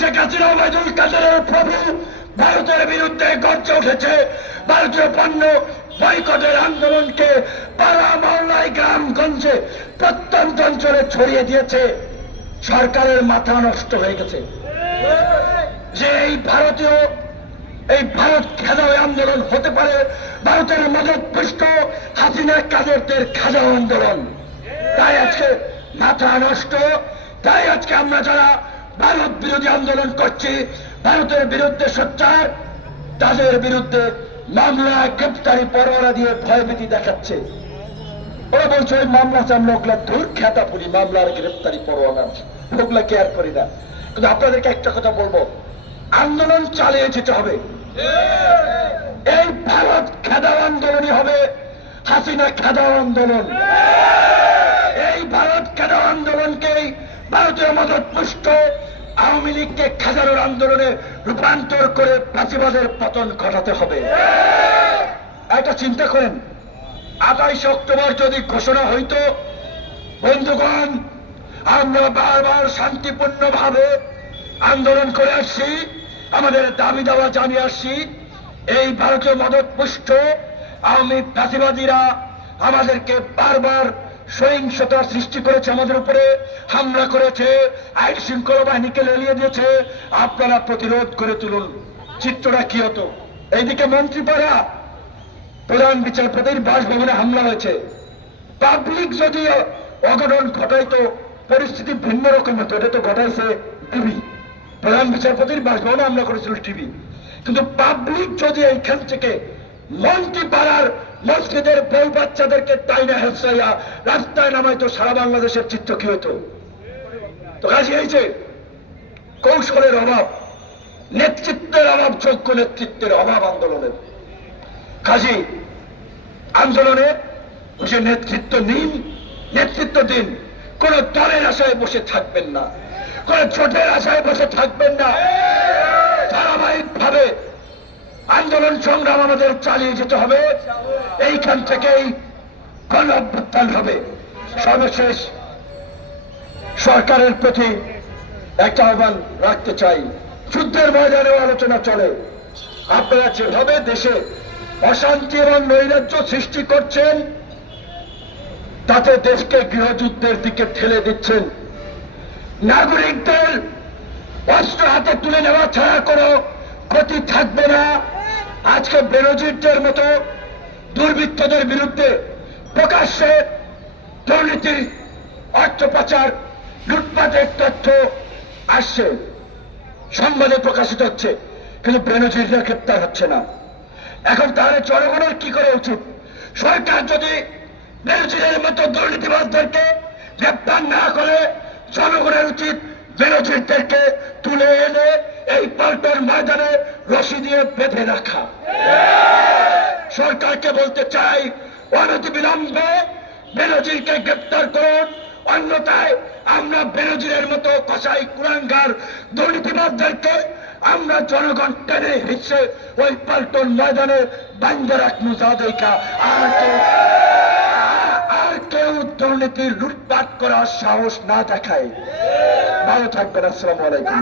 শেখ হাসিনা ওবায়দুল কাদেরের প্রভু ভারতের বিরুদ্ধে গর্জে উঠেছে। ভারতীয় পণ্য বয়কটের আন্দোলনকে পাড়া মহল্লায় গ্রামগঞ্জে প্রত্যন্ত অঞ্চলে ছড়িয়ে দিয়েছে। সরকারের মাথা নষ্ট হয়ে গেছে যে এই ভারত খাজাও আন্দোলন হতে পারে ভারতের মদতপুষ্ট হাসিনা কাদেরদের খাজাও আন্দোলন। তাই আজকে মাথা নষ্ট। তাই আজকে আমরা যারা ভারত বিরোধী আন্দোলন করছি, ভারতের বিরুদ্ধে সোচ্চার, তাদের বিরুদ্ধে মামলা গ্রেপ্তারি পরোয়ানা দিয়ে ভয়ভীতি দেখাচ্ছে। ওরা বলছে ওই মামলা চামলা ওগুলা দূর খেতা পুরি, মামলার গ্রেপ্তারি পরোয়ানা ওগুলা কেয়ার করি না। কিন্তু আপনাদেরকে একটা কথা বলবো, আন্দোলন চালিয়ে যেতে হবে। এই ভারত খেদাও আন্দোলনই হবে হাসিনা খেদাও আন্দোলন। এই ভারত খেদাও আন্দোলনকেই ভারতের মদতপুষ্ট আওয়ামী লীগকে খাজানোর আন্দোলনে রূপান্তর করে ফাঁসিবাদের পতন ঘটাতে হবে। একটা চিন্তা করেন, 28 অক্টোবর যদি ঘোষণা হইতো, বন্ধুগণ আমরা বারবার শান্তিপূর্ণভাবে আন্দোলন করে আসছি, আমাদের দাবি দাওয়া জানিয়ে আসছি। এই ভারতীয় মদতপুষ্ট আওয়ামী ফাঁসিবাদীরা আমাদেরকে বারবার সহিংসতা সৃষ্টি করেছে, আমাদের উপরে হামলা করেছে, আইন শৃঙ্খলা বাহিনীকে লেলিয়ে দিয়েছে। আপনারা প্রতিরোধ করে তুলুন। চিত্রটা কি হতো? এইদিকে মন্ত্রীপাড়া প্রধান বিচারপতির বাসভবনে হামলা হয়েছে। পাবলিক যদি অঘটন ঘটাইতো পরিস্থিতি ভিন্ন রকম হতো। এটা তো ঘটাইছে টিভি। প্রধান বিচারপতির বাসভবনে হামলা করেছিল টিভি। কিন্তু পাবলিক যদি এইখান থেকে মন্ত্রীপাড়ার মসজিদের বউ বাচ্চাদেরকে টাইনা হেসাইয়া রাস্তায় নামাইতো, সারা বাংলাদেশের চিত্র কি হতো? তো কাজে এই যে কৌশলের অভাব, নেতৃত্বের অভাব, যোগ্য নেতৃত্বের অভাব আন্দোলনের। কাজী আন্দোলনে বসে নেতৃত্ব নিন, নেতৃত্ব দিন। কোন দলের আশায় বসে থাকবেন না, কোন জোটের আশায় বসে থাকবেন না। ধারাবাহিকভাবে আন্দোলন সংগ্রাম আমাদের চালিয়ে যেতে হবে। এইখান থেকেই গণ অভ্যুত্থান হবে। সর্বশেষ সরকারের প্রতি একটা আহ্বান রাখতে চাই, যুদ্ধের ময়দানেও আলোচনা চলে। আপনারা যেভাবে দেশে অশান্তি এবং নৈরাজ্য সৃষ্টি করছেন, তাতে দেশকে গৃহযুদ্ধের দিকে ঠেলে দিচ্ছেন। নাগরিকদের অস্ত্র হাতে তুলে নেওয়া ছাড়া কোনো গতি থাকবে না। আজকে বেনজিরদের মতো দুর্বৃত্তদের বিরুদ্ধে প্রকাশ্যে দুর্নীতি, অর্থ পাচার, লুটপাটের তথ্য আসছে, সংবাদে প্রকাশিত হচ্ছে, কিন্তু বেনজিররা গ্রেপ্তার হচ্ছে না। এখন তাহলে জনগণের কি করা উচিত? সরকার যদি বেনজিরের মতো দুর্নীতিবাজদেরকে গ্রেপ্তার না করে, জনগণের উচিত বেনজিরদেরকে তুলে এনে এই পাল্টার ময়দানে রশি দিয়ে বেঁধে রাখা। সরকারকে বলতে চাই, অনতিবিলম্বে বেনজিরকে গ্রেপ্তার করুন, অন্যথায় আমরা বেনজিরের মতো কসাই কুলাঙ্গার দুর্নীতিবাদদেরকে আমরা জনগণ টেনে হিসে ওই পাল্টন ময়দানে বান্ধে রাখবো। যাদেরকে আর কেউ দুর্নীতি লুটপাট করার সাহস না দেখায়। ভালো থাকবেন। আসসালামু আলাইকুম।